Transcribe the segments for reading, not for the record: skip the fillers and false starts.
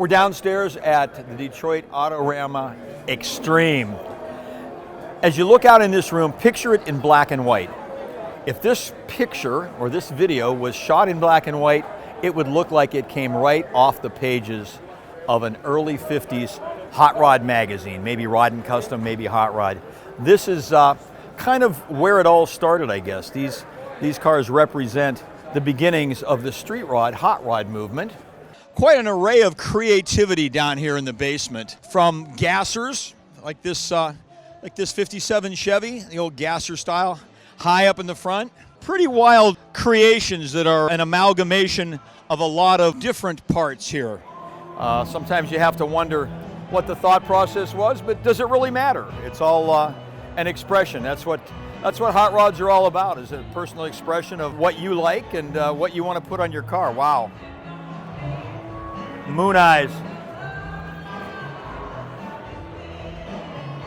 We're downstairs at the Detroit Autorama Extreme. As you look out in this room, picture it in black and white. If this picture or this video was shot in black and white, it would look like it came right off the pages of an early 50s hot rod magazine, maybe Rod and Custom, maybe Hot Rod. This is kind of where it all started, I guess. These cars represent the beginnings of the street rod, hot rod movement. Quite an array of creativity down here in the basement, from gassers like this 57 Chevy, the old gasser style, high up in the front. Pretty wild creations that are an amalgamation of a lot of different parts here. Sometimes you have to wonder what the thought process was, but does it really matter? It's all an expression. That's what hot rods are all about, is a personal expression of what you like and what you want to put on your car. Wow. Moon eyes.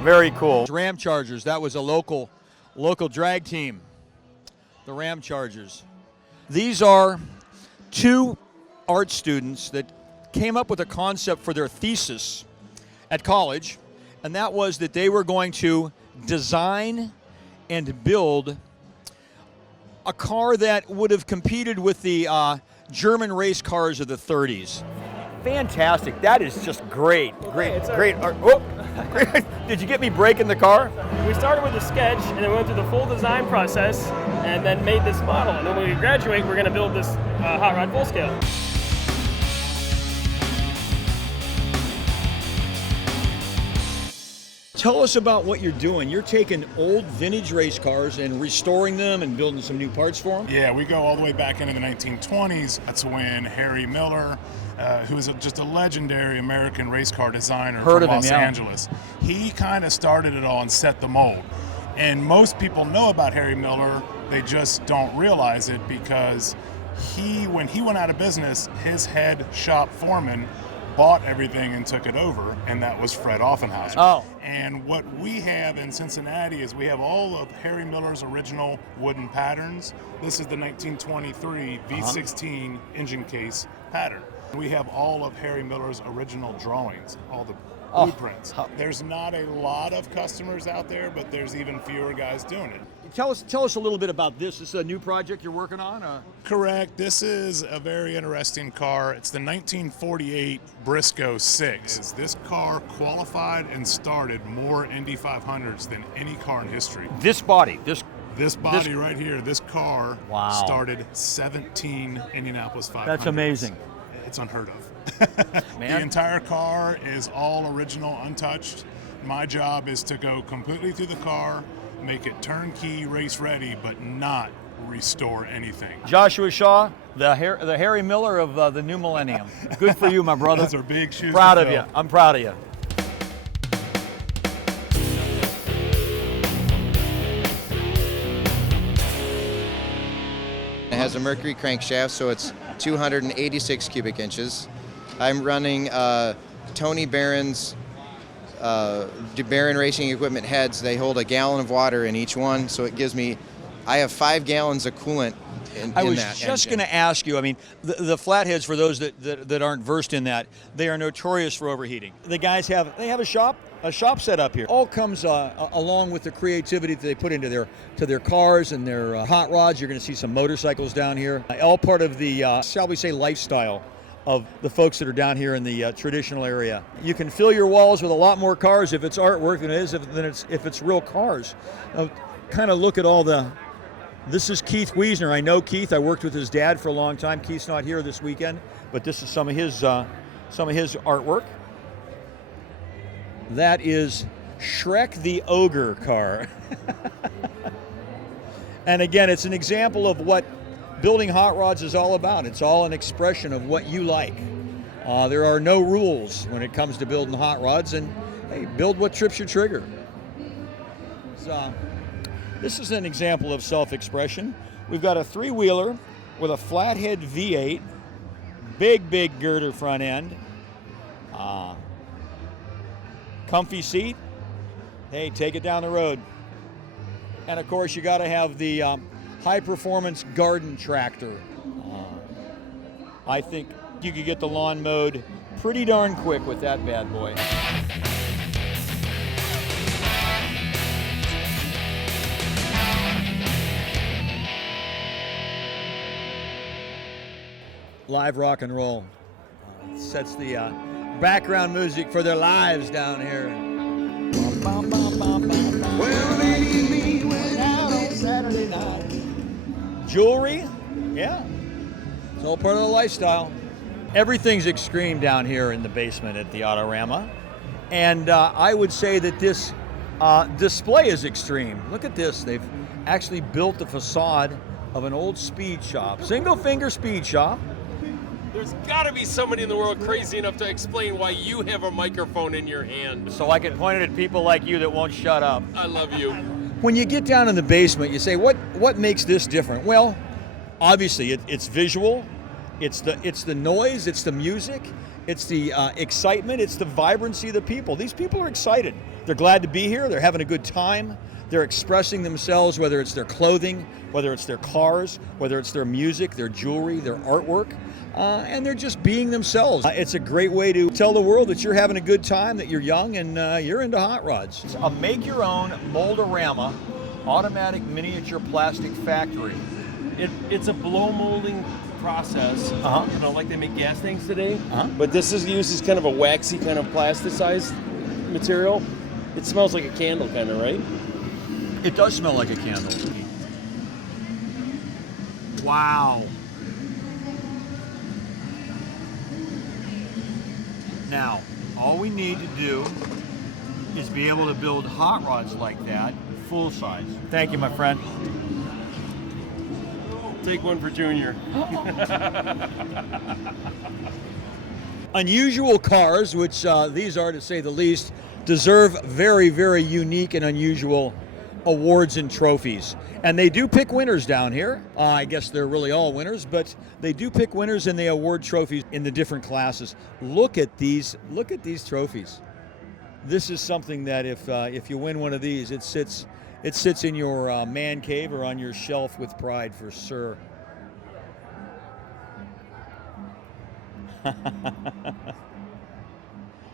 Very cool. Ram Chargers, that was a local drag team. The Ram Chargers. These are two art students that came up with a concept for their thesis at college, and that was that they were going to design and build a car that would have competed with the German race cars of the 30s. Fantastic. That is just great. Great art. Oh, did you get me breaking the car? We started with a sketch and then went through the full design process and then made this model. And then when we graduate, we're going to build this hot rod full scale. Tell us about what you're doing. You're taking old vintage race cars and restoring them and building some new parts for them? Yeah, we go all the way back into the 1920s. That's when Harry Miller, who is just a legendary American race car designer from Los Angeles, he kind of started it all and set the mold. And most people know about Harry Miller, they just don't realize it because when he went out of business, his head shop foreman bought everything and took it over, and that was Fred Offenhauser. Oh. And what we have in Cincinnati is we have all of Harry Miller's original wooden patterns. This is the 1923 V16 engine case pattern. We have all of Harry Miller's original drawings, all the blueprints. There's not a lot of customers out there, but there's even fewer guys doing it. Tell us a little bit about this. This is a new project you're working on? Correct. This is a very interesting car. It's the 1948 Briscoe 6. This car qualified and started more Indy 500s than any car in history. This body right here, this car started 17 Indianapolis 500s. That's amazing. It's unheard of. The entire car is all original, untouched. My job is to go completely through the car, make it turnkey, race ready, but not restore anything. Joshua Shaw, the Harry Miller of the new millennium. Good for you, my brother. Those are big shoes. Proud of you. I'm proud of you. It has a Mercury crankshaft, so it's 286 cubic inches. I'm running Tony Barron's Barron Racing Equipment heads. They hold a gallon of water in each one, so it gives me, I have 5 gallons of coolant in that. I was just going to ask you, I mean, the flatheads, for those that aren't versed in that, they are notorious for overheating. The guys have a shop set up here. All comes along with the creativity that they put into their cars and their hot rods. You're going to see some motorcycles down here. All part of the, shall we say, lifestyle of the folks that are down here in the traditional area. You can fill your walls with a lot more cars if it's artwork than it is if it's real cars. Kind of look at all the. This is Keith Wiesner. I know Keith. I worked with his dad for a long time. Keith's not here this weekend, but this is some of his artwork. That is Shrek the Ogre car. And again, it's an example of what building hot rods is all about. It's all an expression of what you like. There are no rules when it comes to building hot rods, and hey, build what trips your trigger. This is an example of self-expression. We've got a 3-wheeler with a flathead V8, big girder front end, comfy seat. Hey, take it down the road. And of course, you got to have the high-performance garden tractor. I think You could get the lawn mowed pretty darn quick with that bad boy. Live rock and roll sets the background music for their lives down here. Well, they went out on Saturday night. Jewelry, yeah, it's all part of the lifestyle. Everything's extreme down here in the basement at the Autorama, and I would say that this display is extreme. Look at this. They've actually built the facade of an old speed shop, single finger speed shop. There's got to be somebody in the world crazy enough to explain why you have a microphone in your hand. So I can point it at people like you that won't shut up. I love you. When you get down in the basement, you say, what makes this different? Well, obviously it's visual, it's the noise, it's the music, it's the excitement, it's the vibrancy of the people. These people are excited. They're glad to be here. They're having a good time. They're expressing themselves, whether it's their clothing, whether it's their cars, whether it's their music, their jewelry, their artwork. And they're just being themselves. It's a great way to tell the world that you're having a good time, that you're young, and you're into hot rods. It's a make-your-own Mold-orama automatic miniature plastic factory. It's a blow molding process. You know, like they make gas tanks today. But this uses kind of a waxy, kind of plasticized material. It smells like a candle, kind of, right? It does smell like a candle. Wow. Now, all we need to do is be able to build hot rods like that, full size. Thank you, my friend. Take one for Junior. Unusual cars, which these are to say the least, deserve very, very unique and unusual awards and trophies. And they do pick winners down here. I guess they're really all winners, but they do pick winners and they award trophies in the different classes. Look at these trophies. This is something that if you win one of these, it sits in your man cave or on your shelf with pride for sure.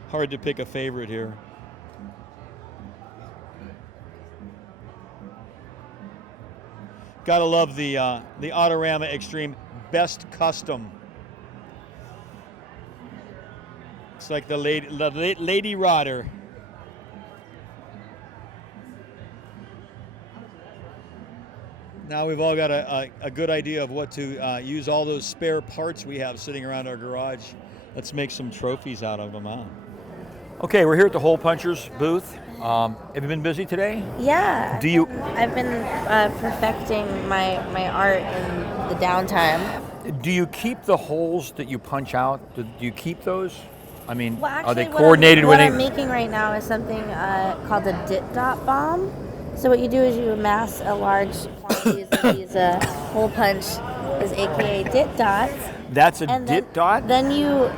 Hard to pick a favorite here. Gotta love the Autorama Extreme Best Custom. It's like the lady rodder. Now we've all got a good idea of what to use all those spare parts we have sitting around our garage. Let's make some trophies out of them, huh? Okay, we're here at the Hole Punchers booth. Have you been busy today? Yeah. I've been perfecting my art in the downtime. Do you keep the holes that you punch out? Do you keep those? I mean, Well, actually, are they coordinated what when I'm making right now is something called a dit dot bomb. So what you do is you amass a large quantity of these hole punch, is AKA dit dots. That's a dit dot? Then you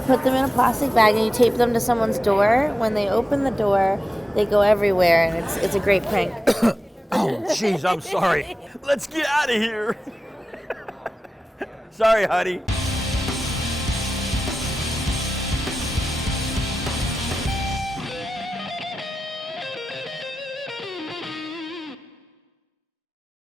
put them in a plastic bag and you tape them to someone's door. When they open the door, they go everywhere, and it's a great prank. Oh, jeez, I'm sorry. Let's get out of here. Sorry, honey.